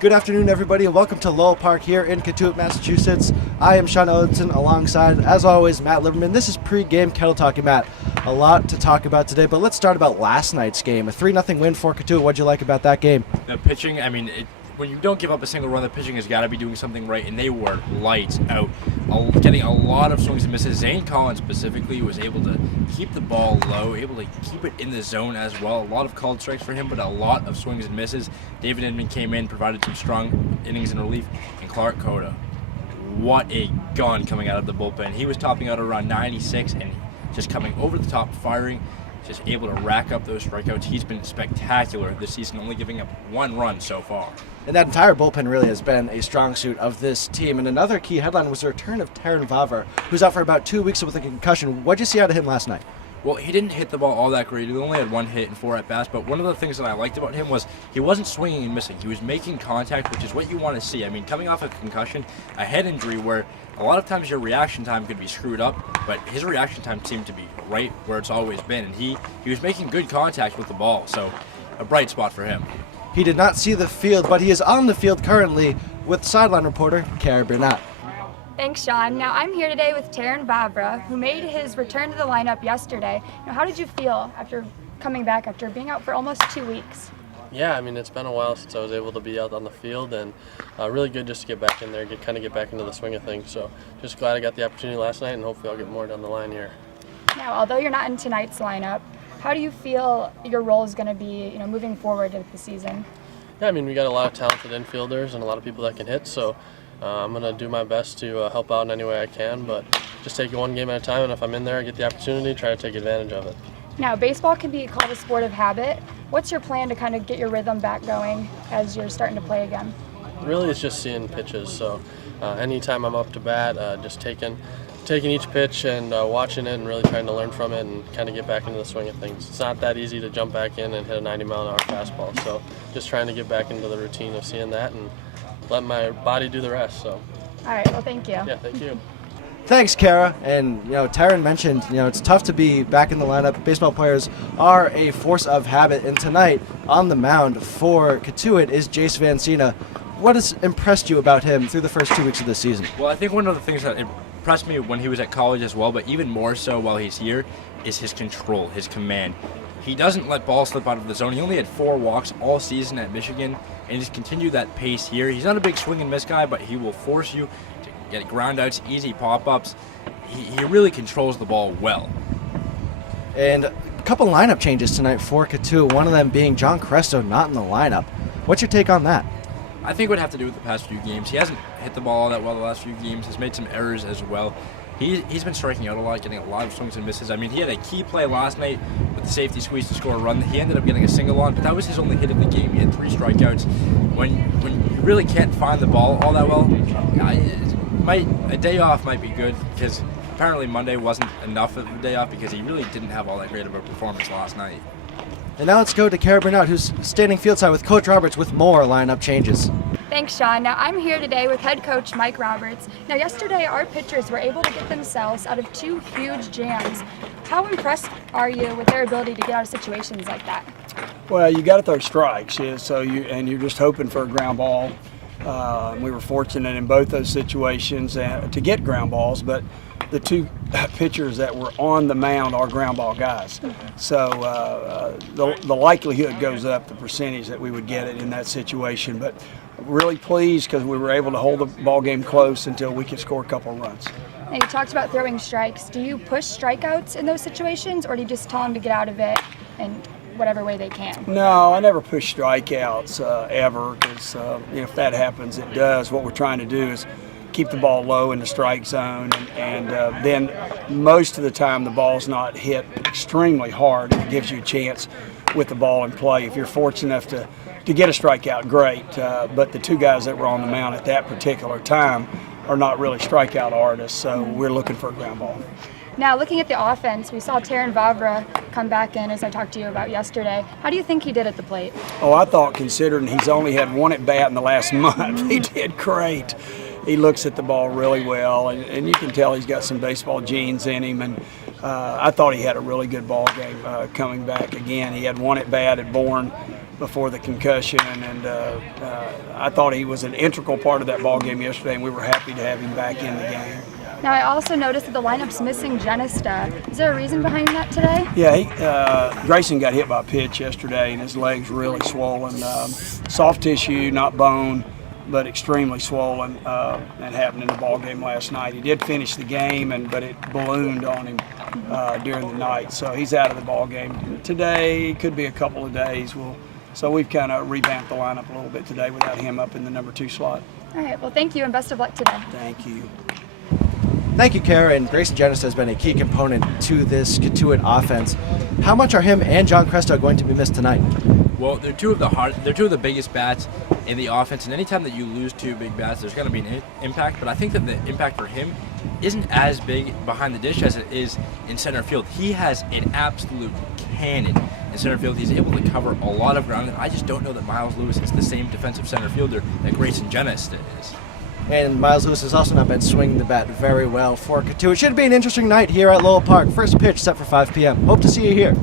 Good afternoon, everybody, and welcome to Lowell Park here in Cotuit, Massachusetts. I am Sean Ellertson, alongside, as always, Matt Liberman. This is pre-game Kettle Talking. Matt, a lot to talk about today, but let's start about last night's game. A 3-0 win for Cotuit. What'd you like about that game? The pitching, when you don't give up a single run, the pitching has got to be doing something right, and they were lights out, getting a lot of swings and misses. Zane Collins specifically was able to keep the ball low, able to keep it in the zone as well. A lot of called strikes for him, but a lot of swings and misses. David Inman came in, provided some strong innings in relief, and Clark Coda, what a gun coming out of the bullpen. He was topping out around 96 and just coming over the top, firing, just able to rack up those strikeouts. He's been spectacular this season, only giving up one run so far. And that entire bullpen really has been a strong suit of this team. And another key headline was the return of Terrin Vavra, who's out for about 2 weeks with a concussion. What'd you see out of him last night? Well, he didn't hit the ball all that great. He only had one hit and 4 at-bats, but one of the things that I liked about him was he wasn't swinging and missing. He was making contact, which is what you want to see. I mean, coming off a concussion, a head injury where a lot of times your reaction time could be screwed up, but his reaction time seemed to be right where it's always been, and he was making good contact with the ball, so a bright spot for him. He did not see the field, but he is on the field currently with sideline reporter Biernat. Thanks, Sean. Now, I'm here today with Terrin Vavra, who made his return to the lineup yesterday. Now, how did you feel after coming back after being out for almost 2 weeks? Yeah, it's been a while since I was able to be out on the field, and really good just to get back in there, get back into the swing of things. So just glad I got the opportunity last night, and hopefully I'll get more down the line here. Now, although you're not in tonight's lineup, how do you feel your role is going to be, moving forward with the season? Yeah, we got a lot of talented infielders and a lot of people that can hit, so I'm going to do my best to help out in any way I can, but just take it one game at a time, and if I'm in there, I get the opportunity, try to take advantage of it. Now, baseball can be called a sport of habit. What's your plan to kind of get your rhythm back going as you're starting to play again? Really, it's just seeing pitches, so anytime I'm up to bat, just taking each pitch and watching it and really trying to learn from it and kind of get back into the swing of things. It's not that easy to jump back in and hit a 90-mile-an-hour fastball, so just trying to get back into the routine of seeing that and let my body do the rest. So. All right, well, thank you. Yeah, thank you. Thanks, Kara. And, Terrin mentioned, it's tough to be back in the lineup. Baseball players are a force of habit. And tonight, on the mound for Cotuit is Jace Vancina. What has impressed you about him through the first 2 weeks of the season? Well, I think one of the things that impressed me when he was at college as well, but even more so while he's here, is his control, his command. He doesn't let balls slip out of the zone. He only had 4 walks all season at Michigan, and he's continued that pace here. He's not a big swing and miss guy, but he will force you to get ground outs, easy pop-ups. He really controls the ball well. And a couple lineup changes tonight for Cotuit, one of them being John Cresto not in the lineup. What's your take on that? I think it would have to do with the past few games. He hasn't hit the ball all that well the last few games. He's made some errors as well. He's been striking out a lot, getting a lot of swings and misses. He had a key play last night with the safety squeeze to score a run. He ended up getting a single on, but that was his only hit of the game. He had 3 strikeouts. When you really can't find the ball all that well, a day off might be good, because apparently Monday wasn't enough of a day off because he really didn't have all that great of a performance last night. And now let's go to Kara Biernat, who's standing fieldside with Coach Roberts with more lineup changes. Thanks, Sean. Now, I'm here today with head coach Mike Roberts. Now, yesterday, our pitchers were able to get themselves out of 2 huge jams. How impressed are you with their ability to get out of situations like that? Well, you got to throw strikes, so you're just hoping for a ground ball. We were fortunate in both those situations to get ground balls, but the 2 pitchers that were on the mound are ground ball guys. So the likelihood goes up, the percentage that we would get it in that situation. But really pleased because we were able to hold the ball game close until we could score a couple of runs. Now, you talked about throwing strikes. Do you push strikeouts in those situations, or do you just tell them to get out of it in whatever way they can? No, I never push strikeouts ever, because if that happens, it does. What we're trying to do is keep the ball low in the strike zone, and then most of the time the ball's not hit extremely hard. It gives you a chance with the ball in play. If you're fortunate enough to get a strikeout, great, but the 2 guys that were on the mound at that particular time are not really strikeout artists, so we're looking for a ground ball. Now, looking at the offense, we saw Terrin Vavra come back in, as I talked to you about yesterday. How do you think he did at the plate? Oh, I thought, considering he's only had 1 at bat in the last month, he did great. He looks at the ball really well, and you can tell he's got some baseball genes in him, and I thought he had a really good ball game coming back again. He had one at bat at Bourne before the concussion, and I thought he was an integral part of that ball game yesterday, and we were happy to have him back in the game. Now, I also noticed that the lineup's missing Genista. Is there a reason behind that today? Yeah, Grayson got hit by a pitch yesterday, and his leg's really swollen. Soft tissue, not bone, but extremely swollen, and happened in the ball game last night. He did finish the game, but it ballooned on him during the night, so he's out of the ball game today. Could be a couple of days. So we've kind of revamped the lineup a little bit today without him up in the number 2 slot. All right, well, thank you and best of luck today. Thank you. Thank you, Kara. And Grayson Genista has been a key component to this Cotuit offense. How much are him and John Cresto going to be missed tonight? Well, they're two of the biggest bats in the offense, and anytime that you lose 2 big bats, there's going to be an impact. But I think that the impact for him isn't as big behind the dish as it is in center field. He has an absolute cannon in center field. He's able to cover a lot of ground, and I just don't know that Miles Lewis is the same defensive center fielder that Grayson Genista is. And Miles Lewis has also not been swinging the bat very well for Cotuit. Should be an interesting night here at Lowell Park. First pitch set for 5 p.m. Hope to see you here.